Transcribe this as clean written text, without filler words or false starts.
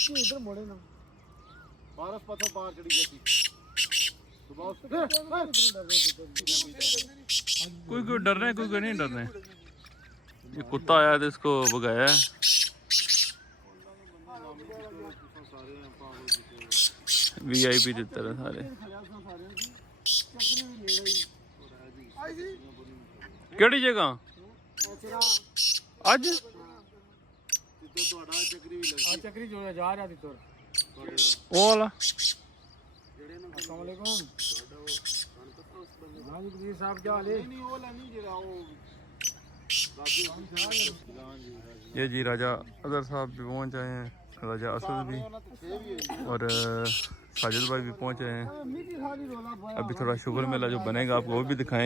इधर मोड़े ना बारस पत्थर बाहर चढ़ी जाती कोई डरना है, कोई नहीं डरना है। ये कुत्ता आया तो इसको भगाया है। VIP की तरह सारे। केड़ी जगह अज चक्री जो जा रहा थी तोर ओ वाला अस्सलाम वालेकुम हां जी साहब क्या हाल है नहीं वो नहीं जरा वो ये जी राजा अदर साहब भी पहुंच आए हैं, राजा असद भी और साजिद भाई भी पहुंच रहे हैं। अभी थोड़ा शुगर मेला जो बनेगा आपको वो भी दिखाएंगे।